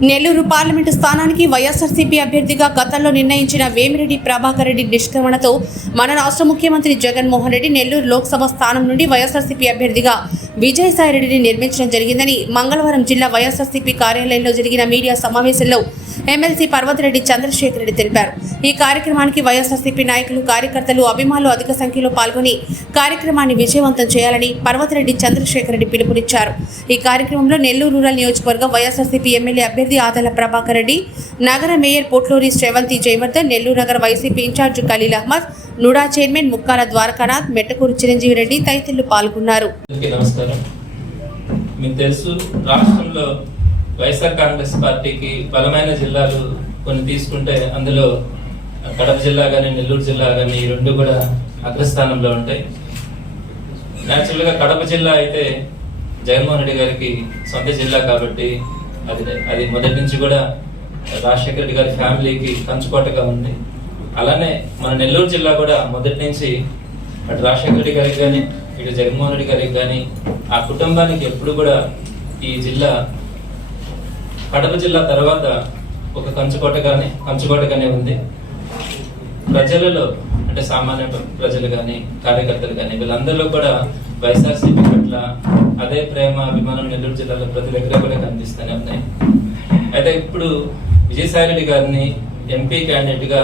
Nellore parliament స్థానానికి వైఎస్ఆర్సీపీ అభ్యర్థిగా గతంలో నిర్ణయించిన వేమిరెడ్డి ప్రభాకర్ రెడ్డి నిష్క్రమణతో మన రాష్ట్ర ముఖ్యమంత్రి జగన్మోహన్ రెడ్డి నెల్లూరు లోక్సభ స్థానం నుండి వైఎస్ఆర్సీపీ అభ్యర్థిగా విజయసాయిరెడ్డిని నిర్మించడం జరిగిందని మంగళవారం జిల్లా వైఎస్ఆర్సీపీ కార్యాలయంలో జరిగిన మీడియా సమావేశంలో ఎమ్మెల్సీ పర్వతిరెడ్డి చంద్రశేఖర్ రెడ్డి తెలిపారు. ఈ కార్యక్రమానికి వైఎస్ఆర్సీపీ నాయకులు కార్యకర్తలు అభిమానులు అధిక సంఖ్యలో పాల్గొని కార్యక్రమాన్ని విజయవంతం చేయాలని పర్వతిరెడ్డి చంద్రశేఖర్ రెడ్డి పిలుపునిచ్చారు. ఈ కార్యక్రమంలో నెల్లూరు రూరల్ నియోజకవర్గం వైఎస్ఆర్సీపీ ఎమ్మెల్యే అభ్యర్థి ఆదల ప్రభాకర్ రెడ్డి నగర మేయర్ పోట్లూరి శ్రేవంతి జయవర్ధన్ నెల్లూరు నగర YCP incharge Khaleel Ahmed NUDA chairman Mukkala Dwarakanath Mettukuru Chiranjeevi Reddy తదితరులు పాల్గొన్నారు. నమస్కారం. మీకు తెలుసు రాష్ట్రంలో వైఎస్ఆర్ కాంగ్రెస్ పార్టీకి బలమైన జిల్లాలు కొన్ని తీసుకుంటే అందులో కడప జిల్లా కానీ నెల్లూరు జిల్లా కానీ ఈ రెండు కూడా అగ్రస్థానంలో ఉంటాయి. న్యాచురల్గా కడప జిల్లా అయితే జగన్మోహన్ రెడ్డి గారికి సొంత జిల్లా కాబట్టి అది అది మొదటి నుంచి కూడా రాజశేఖర రెడ్డి గారి ఫ్యామిలీకి కంచుకోటగా ఉంది. అలానే మన నెల్లూరు జిల్లా కూడా మొదటి నుంచి అటు రాజశేఖర రెడ్డి గారికి కానీ ఇటు జగన్మోహన్ రెడ్డి గారికి కానీ ఆ కుటుంబానికి ఎప్పుడు కూడా ఈ జిల్లా కడప జిల్లా తర్వాత ఒక కంచుకోటగానే కంచుకోటగానే ఉంది. ప్రజలలో అంటే సామాన్య ప్రజలు కానీ కార్యకర్తలు కానీ వీళ్ళందరిలో కూడా వైఎస్ఆర్సీపీ పట్ల అదే ప్రేమ అభిమానం నెల్లూరు జిల్లాలో ప్రతి దగ్గర కూడా కనిపిస్తూనే ఉన్నాయి. అయితే ఇప్పుడు విజయసాయిరెడ్డి గారిని ఎంపీ క్యాండిడేట్గా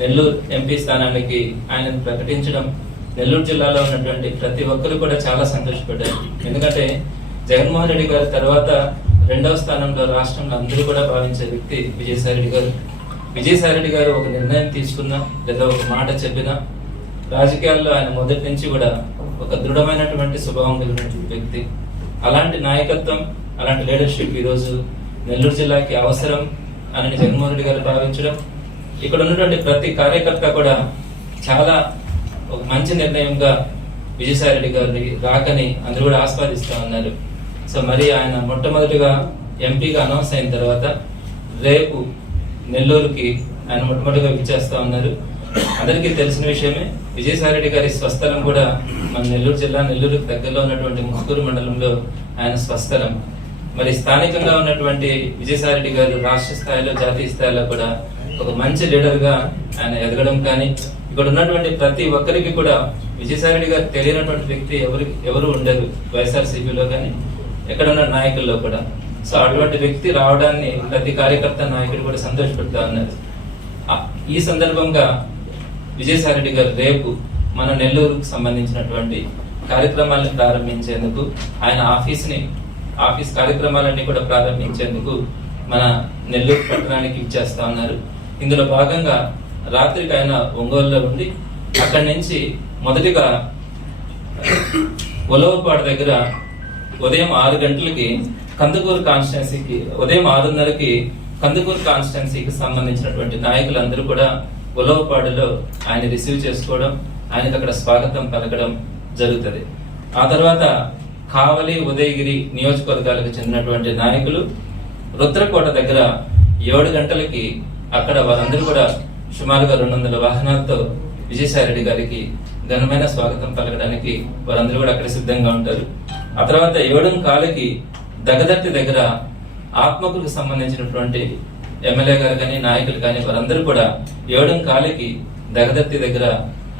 నెల్లూరు ఎంపీ స్థానానికి ఆయన ప్రకటించడం నెల్లూరు జిల్లాలో ఉన్నటువంటి ప్రతి ఒక్కరు కూడా చాలా సంతోషపడ్డారు. ఎందుకంటే జగన్మోహన్ రెడ్డి గారి తర్వాత రెండవ స్థానంలో రాష్ట్రంలో అందరూ కూడా భావించే వ్యక్తి విజయసాయిరెడ్డి గారు. విజయసాయిరెడ్డి గారు ఒక నిర్ణయం తీసుకున్నా లేదా ఒక మాట చెప్పినా రాజకీయాల్లో ఆయన మొదటి నుంచి కూడా ఒక దృఢమైనటువంటి స్వభావం కలిగినటువంటి వ్యక్తి. అలాంటి నాయకత్వం అలాంటి లీడర్షిప్ ఈరోజు నెల్లూరు జిల్లాకి అవసరం అని జగన్మోహన్ రెడ్డి గారు భావించడం ఇక్కడ ఉన్నటువంటి ప్రతి కార్యకర్త కూడా చాలా ఒక మంచి నిర్ణయంగా విజయసాయి రెడ్డి గారి రాకని అందరూ కూడా ఆస్వాదిస్తా ఉన్నారు. సో మరి ఆయన మొట్టమొదటిగా ఎంపీగా అనౌన్స్ అయిన తర్వాత రేపు నెల్లూరుకి ఆయన మొట్టమొదటిగా విచ్చేస్తా ఉన్నారు. అందరికీ తెలిసిన విషయమే విజయసాయిరెడ్డి గారి స్వస్థలం కూడా మన నెల్లూరు జిల్లా నెల్లూరుకు దగ్గరలో ఉన్నటువంటి ముస్కూరు మండలంలో ఆయన స్వస్థలం. మరి స్థానికంగా ఉన్నటువంటి విజయసాయిరెడ్డి గారు రాష్ట్ర స్థాయిలో జాతీయ స్థాయిలో కూడా ఒక మంచి లీడర్గా ఆయన ఎదగడం కానీ ఇక్కడ ఉన్నటువంటి ప్రతి ఒక్కరికి కూడా విజయసాయి రెడ్డి గారు తెలియనటువంటి వ్యక్తి ఎవరు ఎవరు ఉండరు వైఎస్ఆర్సీపీలో కానీ ఎక్కడ ఉన్న నాయకుల్లో కూడా. సో అటువంటి వ్యక్తి రావడాన్ని ప్రతి కార్యకర్త నాయకుడు కూడా సంతోషపెడతా ఉన్నారు. ఈ సందర్భంగా విజయసాయి రెడ్డి గారు రేపు మన నెల్లూరుకు సంబంధించినటువంటి కార్యక్రమాలను ప్రారంభించేందుకు ఆయన ఆఫీస్ని ఆఫీస్ కార్యక్రమాలన్నీ కూడా ప్రారంభించేందుకు మన నెల్లూరు పట్టణానికి ఇచ్చేస్తా ఉన్నారు. ఇందులో భాగంగా రాత్రికి ఆయన ఒంగోలులో ఉండి అక్కడి నుంచి మొదటిగా ఒలవపాడు దగ్గర ఉదయం ఆరు గంటలకి కందుకూరు కాన్స్టిట్యున్సీకి ఉదయం ఆరున్నరకి కందుకూరు కాన్స్టిట్యున్సీకి సంబంధించినటువంటి నాయకులందరూ కూడా ఉలవపాడులో ఆయన రిసీవ్ చేసుకోవడం ఆయనకు అక్కడ స్వాగతం పలకడం జరుగుతుంది. ఆ తర్వాత కావలి ఉదయగిరి నియోజకవర్గాలకు చెందినటువంటి నాయకులు రుద్రకోట దగ్గర ఏడు గంటలకి అక్కడ వారందరూ కూడా సుమారుగా రెండు వందల వాహనాలతో విజయసాయిరెడ్డి గారికి ఘనమైన స్వాగతం పలకడానికి వారందరూ కూడా అక్కడ సిద్ధంగా ఉంటారు. ఆ తర్వాత ఏడు కాలకి దగదట్టి దగ్గర ఆత్మకులకు సంబంధించినటువంటి ఎమ్మెల్యే గారు కానీ నాయకులు కానీ వారందరూ కూడా ఏడు కాలకి దగదర్తి దగ్గర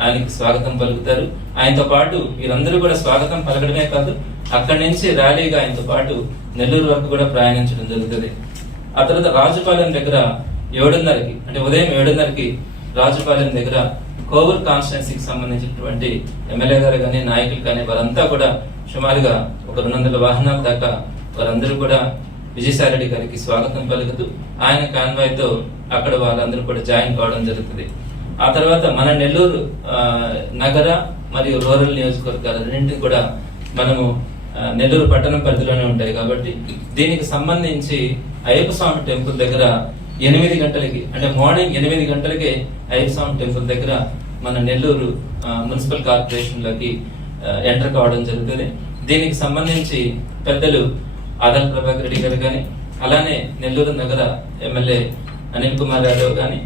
ఆయనకి స్వాగతం పలుకుతారు. ఆయనతో పాటు వీరందరూ కూడా స్వాగతం పలకడమే కాదు అక్కడి నుంచి ర్యాలీగా ఆయనతో పాటు నెల్లూరు వరకు కూడా ప్రయాణించడం జరుగుతుంది. ఆ తర్వాత రాజుపాలెం దగ్గర ఏడున్నరకి అంటే ఉదయం ఏడున్నరకి రాజుపాలెం దగ్గర కోవూర్ కాన్స్టిట్యున్సీకి సంబంధించినటువంటి ఎమ్మెల్యే గారు కానీ నాయకులు కానీ వారంతా కూడా సుమారుగా ఒక రెండు వందల వాహనాల దాకా వారందరూ కూడా విజయసాయిరెడ్డి గారికి స్వాగతం పలుకుతూ ఆయన కాన్వాయ్తో అక్కడ వాళ్ళందరూ కూడా జాయిన్ కావడం జరుగుతుంది. ఆ తర్వాత మన నెల్లూరు నగర మరియు రూరల్ నియోజకవర్గాలు రెండింటిని కూడా మనము నెల్లూరు పట్టణం పరిధిలోనే ఉంటాయి కాబట్టి దీనికి సంబంధించి అయ్యప్ప స్వామి టెంపుల్ దగ్గర ఎనిమిది గంటలకి అంటే మార్నింగ్ ఎనిమిది గంటలకి అయ్యప్ప టెంపుల్ దగ్గర మన నెల్లూరు మున్సిపల్ కార్పొరేషన్లోకి ఎంటర్ కావడం జరుగుతుంది. దీనికి సంబంధించి పెద్దలు ఆదల్ ప్రభాకర్ రెడ్డి గారు కానీ అలానే నెల్లూరు నగర ఎమ్మెల్యే అనిల్ కుమార్ యాదవ్ కానీ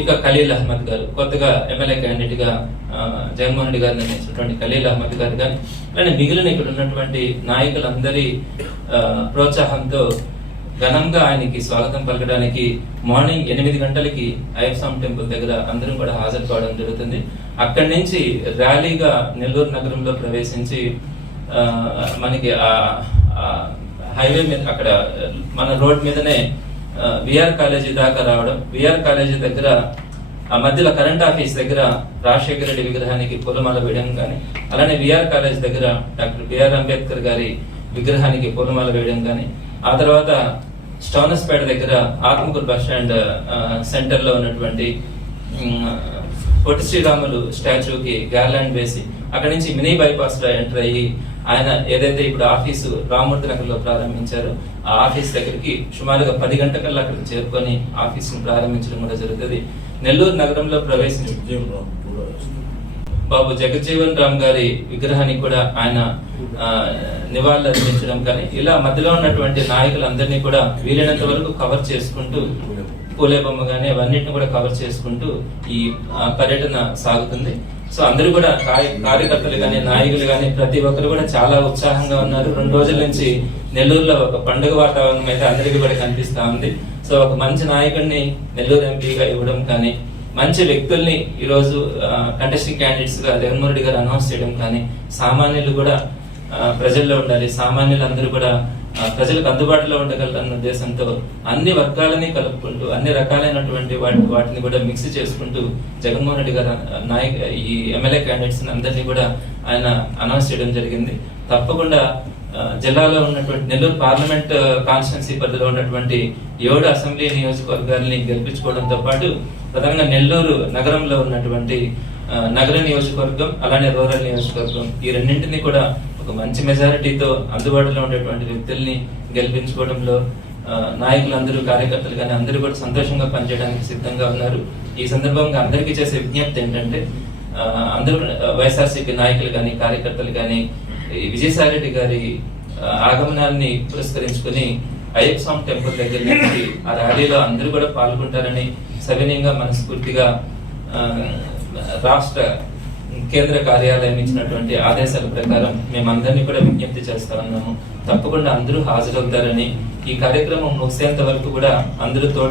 ఇక ఖలీల్ అహ్మద్ గారు కొత్తగా ఎమ్మెల్యే క్యాండిడేట్గా జగన్మోహన్ రెడ్డి గారు నిర్ణయించినటువంటి ఖలీల్ అహ్మద్ గారు కానీ అలానే మిగిలిన ఇక్కడ ఉన్నటువంటి నాయకులందరి ప్రోత్సాహంతో ఘనంగా ఆయనకి స్వాగతం పలకడానికి మార్నింగ్ ఎనిమిది గంటలకి ఐఎఫ్సామ్ టెంపుల్ దగ్గర అందరం కూడా హాజరు కావడం జరుగుతుంది. అక్కడి నుంచి ర్యాలీగా నెల్లూరు నగరంలో ప్రవేశించి మనకి ఆ ఆ హైవే మీద అక్కడ మన రోడ్ మీదనే విఆర్ కాలేజీ దాకా రావడం. విఆర్ కాలేజీ దగ్గర ఆ మధ్యలో కరెంట్ ఆఫీస్ దగ్గర రాజశేఖర రెడ్డి విగ్రహానికి పూలమాల వేయడం కానీ అలానే విఆర్ కాలేజ్ దగ్గర డాక్టర్ బిఆర్ అంబేద్కర్ గారి విగ్రహానికి పూలమాల వేయడం కానీ ఆ తర్వాత స్టోనస్పేట దగ్గర ఆత్మకూరు బస్ స్టాండ్ సెంటర్లో ఉన్నటువంటి పొట్టి శ్రీరాములు స్టాచ్యూకి గార్లాండ్ వేసి అక్కడి నుంచి మినీ బైపాస్లో ఎంటర్ అయ్యి ఆయన ఏదైతే ఇప్పుడు ఆఫీసు రామూర్తి నగర్లో ప్రారంభించారో ఆ ఆఫీస్ దగ్గరికి సుమారుగా పది గంటకల్లా అక్కడికి చేరుకొని ఆఫీసును ప్రారంభించడం కూడా జరుగుతుంది. నెల్లూరు నగరంలో ప్రవేశించి బాబు జగజ్జీవన్ రామ్ గారి విగ్రహానికి కూడా ఆయన నివాళులు అర్పించడం కానీ ఇలా మధ్యలో ఉన్నటువంటి నాయకులందరినీ కూడా వీలైనంత వరకు కవర్ చేసుకుంటూ పూలే బొమ్మ కానీ అవన్నిటిని కూడా కవర్ చేసుకుంటూ ఈ పర్యటన సాగుతుంది. సో అందరూ కూడా కార్య- కార్యకర్తలు కానీ నాయకులు కానీ ప్రతి ఒక్కరు కూడా చాలా ఉత్సాహంగా ఉన్నారు. రెండు రోజుల నుంచి నెల్లూరులో ఒక పండుగ వాతావరణం అయితే అందరికీ కూడా కనిపిస్తా ఉంది. సో ఒక మంచి నాయకుడిని నెల్లూరు ఎంపీగా ఇవ్వడం కానీ మంచి వ్యక్తుల్ని ఈరోజు కంటెస్టింగ్ క్యాండిడేట్స్గా జగన్మోహన్ రెడ్డి గారు అనౌన్స్ చేయడం కానీ సామాన్యులు కూడా ప్రజల్లో ఉండాలి. సామాన్యులు అందరూ కూడా ప్రజలకు అందుబాటులో ఉండగలరన్న ఉద్దేశంతో అన్ని వర్గాలని కలుపుకుంటూ అన్ని రకాలైనటువంటి వాటి వాటిని కూడా మిక్స్ చేసుకుంటూ జగన్మోహన్ రెడ్డి గారు నాయక ఈ ఎమ్మెల్యే క్యాండిడేట్స్ అందరినీ కూడా ఆయన అనౌన్స్ చేయడం జరిగింది. తప్పకుండా జిల్లాలో ఉన్నటువంటి నెల్లూరు పార్లమెంట్ కాన్స్టిట్యున్సీ పరిధిలో ఉన్నటువంటి ఏడు అసెంబ్లీ నియోజకవర్గాల్ని గెలిపించుకోవడంతో పాటు ప్రధానంగా నెల్లూరు నగరంలో ఉన్నటువంటి నగర నియోజకవర్గం అలానే రూరల్ నియోజకవర్గం ఈ రెండింటిని కూడా ఒక మంచి మెజారిటీతో అందుబాటులో ఉండేటువంటి వ్యక్తుల్ని గెలిపించుకోవడంలో నాయకులందరూ కార్యకర్తలు కానీ అందరూ కూడా సంతోషంగా పనిచేయడానికి సిద్ధంగా ఉన్నారు. ఈ సందర్భంగా అందరికీ చేసే విజ్ఞప్తి ఏంటంటే అందరూ వైఎస్ఆర్సీపీ నాయకులు కానీ కార్యకర్తలు కానీ ఈ విజయసాయి రెడ్డి గారి ఆగమనాన్ని పురస్కరించుకుని అయ్యప్ప స్వామి టెంపుల్ దగ్గర నుంచి ఆ ర్యాలీలో అందరూ కూడా పాల్గొంటారని సవినయంగా మనస్ఫూర్తిగా ఆ, రాష్ట్ర కేంద్ర కార్యాలయం ఇచ్చినటువంటి ఆదేశాల ప్రకారం మేమందరినీ కూడా విజ్ఞప్తి చేస్తా ఉన్నాము. తప్పకుండా అందరూ హాజరవుతారని ఈ కార్యక్రమం ముగిసేంత వరకు కూడా అందరూ తోడు